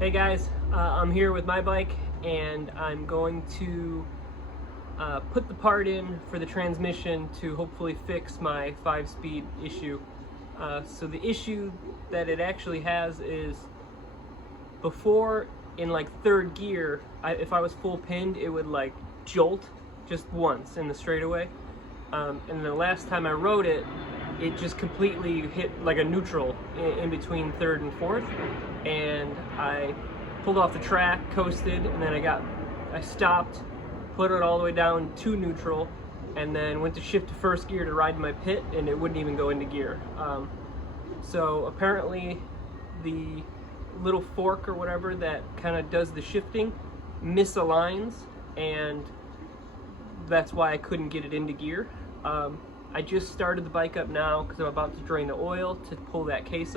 Hey guys, I'm here with my bike and I'm going to put the part in for the transmission to hopefully fix my 5-speed issue. So the issue that it actually has is before in like third gear, if I was full pinned, it would like jolt just once in the straightaway. And the last time I rode it, it just completely hit like a neutral in between third and fourth, and I pulled off the track, coasted, and then I stopped, put it all the way down to neutral, and then went to shift to first gear to ride my pit, and it wouldn't even go into gear. So apparently the little fork or whatever that kind of does the shifting misaligns, and that's why I couldn't get it into gear. I just started the bike up now because I'm about to drain the oil to pull that case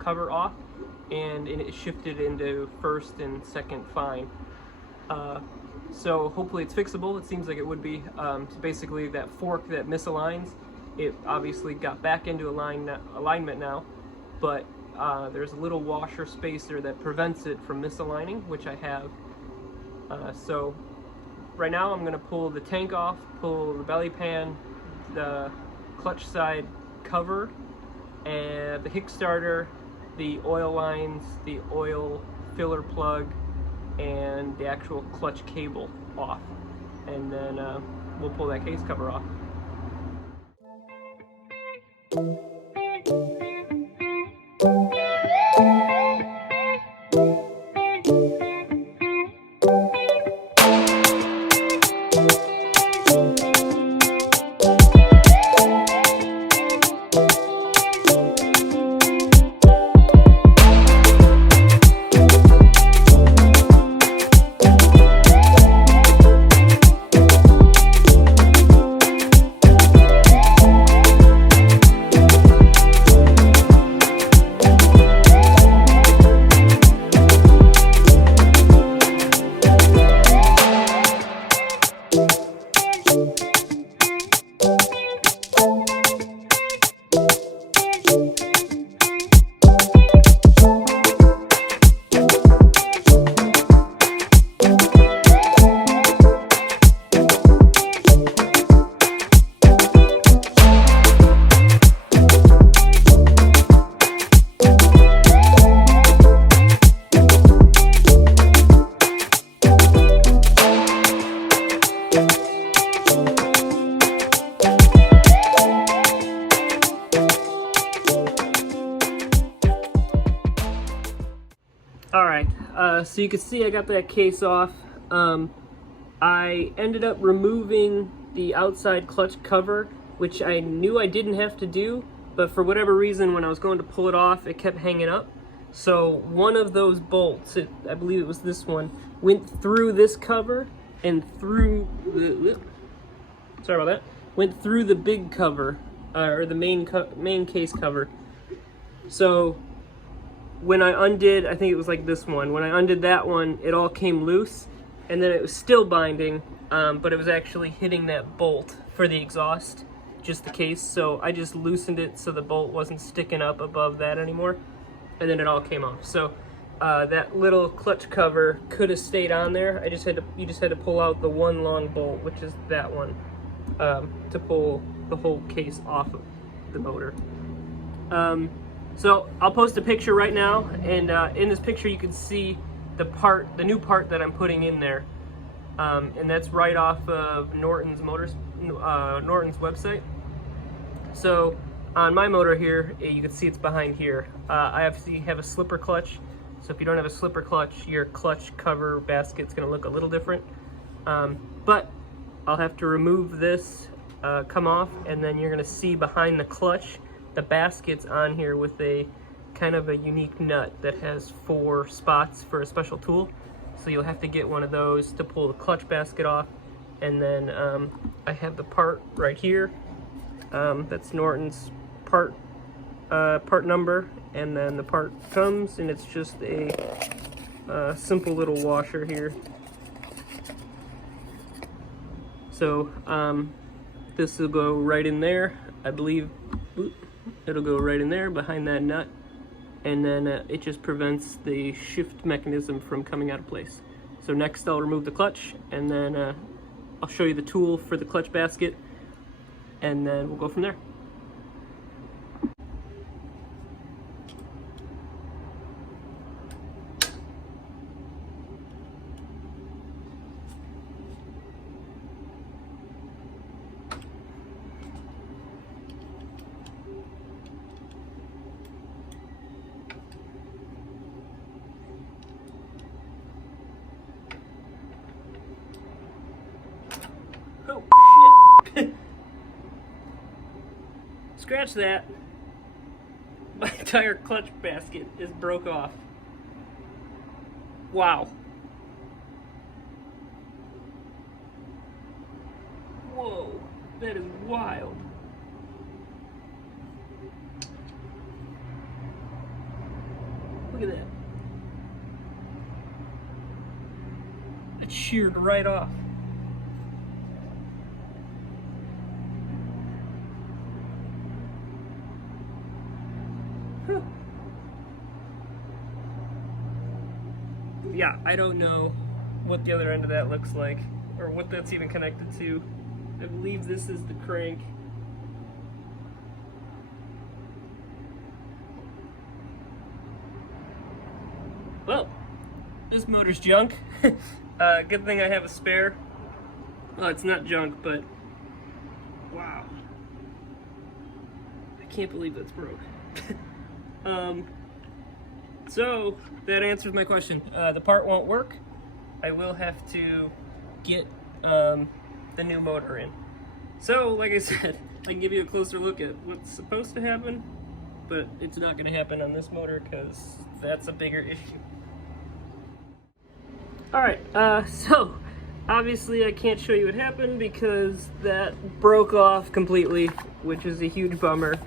cover off, and it shifted into first and second fine. So hopefully it's fixable. It seems like it would be. So basically that fork that misaligns, it obviously got back into alignment now, but there's a little washer spacer that prevents it from misaligning, which I have. So right now I'm going to pull the tank off, pull the belly pan, the clutch side cover, and the kickstarter, the oil lines, the oil filler plug, and the actual clutch cable off. And then we'll pull that case cover off. Alright, so you can see I got that case off. I ended up removing the outside clutch cover, which I knew I didn't have to do, but for whatever reason when I was going to pull it off, it kept hanging up. So one of those bolts, I believe it was this one, went through this cover and through the, sorry about that, went through the big cover, or the main case cover. So when I undid, I think it was like this one, when I undid that one, it all came loose, and then it was still binding, but it was actually hitting that bolt for the exhaust, just the case. So I just loosened it so the bolt wasn't sticking up above that anymore, and then it all came off. So that little clutch cover could have stayed on there. You just had to pull out the one long bolt, which is that one, to pull the whole case off of the motor. So I'll post a picture right now, and in this picture you can see the new part that I'm putting in there, and that's right off of Norton's website. So on my motor here, you can see it's behind here. I obviously have a slipper clutch, so if you don't have a slipper clutch, your clutch cover basket's going to look a little different. But I'll have to remove this, come off, and then you're going to see behind the clutch the basket's on here with a kind of a unique nut that has 4 spots for a special tool. So you'll have to get one of those to pull the clutch basket off. And then I have the part right here. That's Norton's part number, and then the part comes, and it's just a simple little washer here. So this will go right in there, I believe. It'll go right in there behind that nut, and then it just prevents the shift mechanism from coming out of place. So next I'll remove the clutch, and then I'll show you the tool for the clutch basket, and then we'll go from there. Oh shit. Scratch that. My entire clutch basket is broke off. Wow. Whoa, that is wild. Look at that. It sheared right off. Yeah, I don't know what the other end of that looks like, or what that's even connected to. I believe this is the crank. Well, this motor's junk. Good thing I have a spare. Well, it's not junk, but wow. I can't believe that's broke. So that answers my question. The part won't work. I will have to get the new motor in. So, like I said, I can give you a closer look at what's supposed to happen, but it's not going to happen on this motor because that's a bigger issue. Alright, so obviously I can't show you what happened because that broke off completely, which is a huge bummer.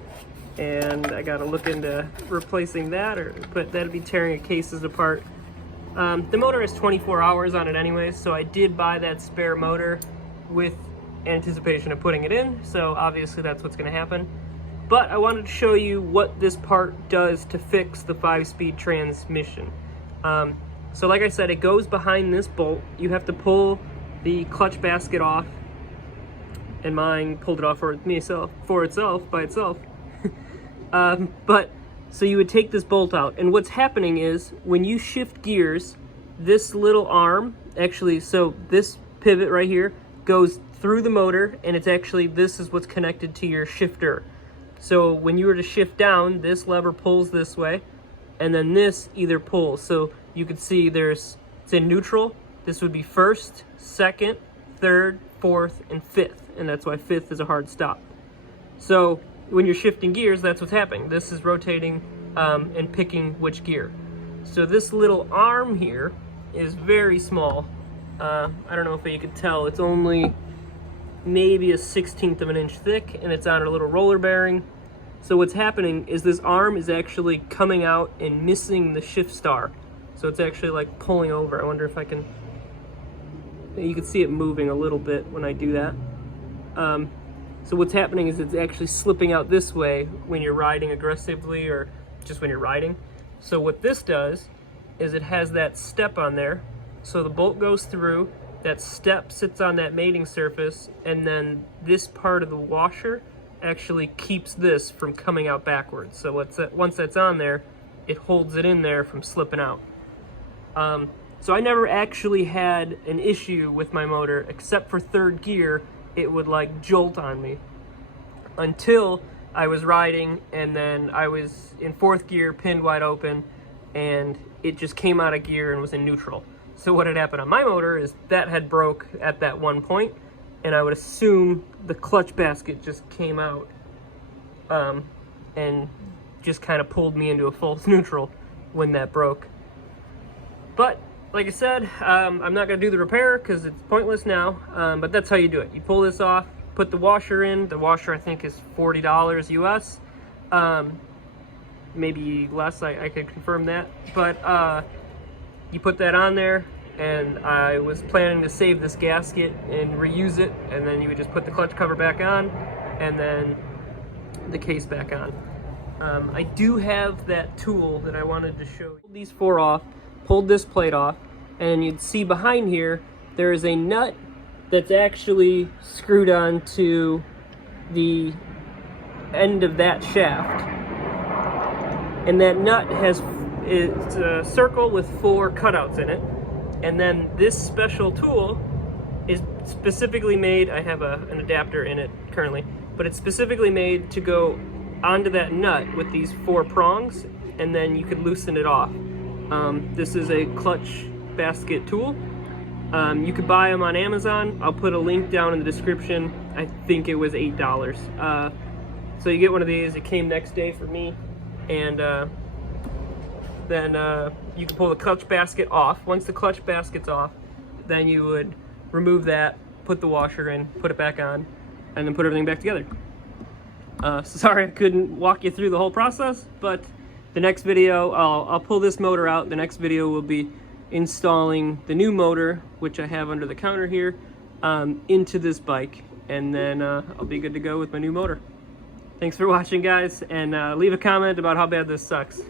And I gotta look into replacing that, but that'd be tearing the cases apart. The motor has 24 hours on it anyways, so I did buy that spare motor with anticipation of putting it in, so obviously that's what's gonna happen. But I wanted to show you what this part does to fix the 5-speed transmission. So like I said, it goes behind this bolt. You have to pull the clutch basket off, and mine pulled it off for itself by itself. But so you would take this bolt out, and what's happening is when you shift gears, this little arm actually, so this pivot right here goes through the motor, and it's actually, this is what's connected to your shifter. So when you were to shift down, this lever pulls this way, and then this either pulls. So you can see it's in neutral. This would be first, second, third, fourth, and fifth, and that's why fifth is a hard stop. So when you're shifting gears, that's what's happening. This is rotating and picking which gear. So this little arm here is very small. I don't know if you could tell. It's only maybe a 1/16 of an inch thick, and it's on a little roller bearing. So what's happening is this arm is actually coming out and missing the shift star. So it's actually like pulling over. I wonder if I can... You can see it moving a little bit when I do that. So what's happening is it's actually slipping out this way when you're riding aggressively or just when you're riding. So what this does is it has that step on there. So the bolt goes through, that step sits on that mating surface, and then this part of the washer actually keeps this from coming out backwards. So once that's on there, it holds it in there from slipping out. So I never actually had an issue with my motor, except for third gear. It would like jolt on me until I was riding, and then I was in fourth gear, pinned wide open, and it just came out of gear and was in neutral. So what had happened on my motor is that had broke at that one point, and I would assume the clutch basket just came out and just kind of pulled me into a false neutral when that broke. But like I said, I'm not going to do the repair because it's pointless now, but that's how you do it. You pull this off, put the washer in. The washer, I think, is $40 US. Maybe less, I could confirm that. But you put that on there, and I was planning to save this gasket and reuse it, and then you would just put the clutch cover back on, and then the case back on. I do have that tool that I wanted to show you. Pulled these four off, pulled this plate off, and you'd see behind here there is a nut that's actually screwed onto the end of that shaft. And that nut it's a circle with 4 cutouts in it. And then this special tool is specifically made, I have an adapter in it currently, but it's specifically made to go onto that nut with these 4 prongs, and then you could loosen it off. This is a clutch basket tool. You could buy them on Amazon. I'll put a link down in the description. I think it was $8. So you get one of these. It came next day for me, and then you can pull the clutch basket off. Once the clutch basket's off, then you would remove that, put the washer in, put it back on, and then put everything back together. Sorry I couldn't walk you through the whole process, but the next video, I'll pull this motor out. The next video will be installing the new motor, which I have under the counter here, into this bike, and then I'll be good to go with my new motor. Thanks for watching, guys, and leave a comment about how bad this sucks.